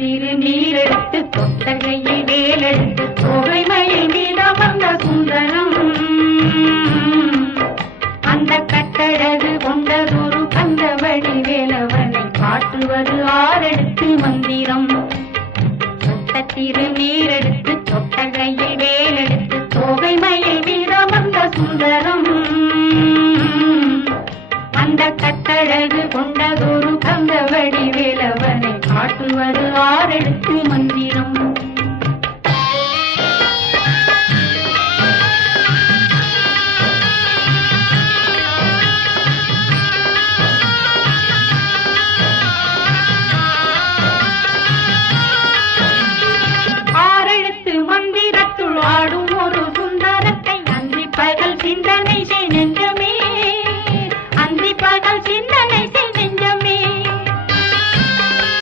திருநீரெடுத்து தொட்டகையில் வேலெடுத்து தொகைமையில் மீதம் வந்த சுந்தரம் அந்த கட்டழகு கொண்டதொரு கந்தவடி வேலவனை காட்டுவது ஆரெடுத்து மந்திரம் தொட்ட திருநீரெடுத்து தொட்டகையில் வேலெடுத்து தொகைமையில் மீதம் வந்த சுந்தரம் அந்த கட்டழகு கொண்டதொரு கந்தவடி வேலவனை காட்டுவது ஆரெடுத்து மந்திரம்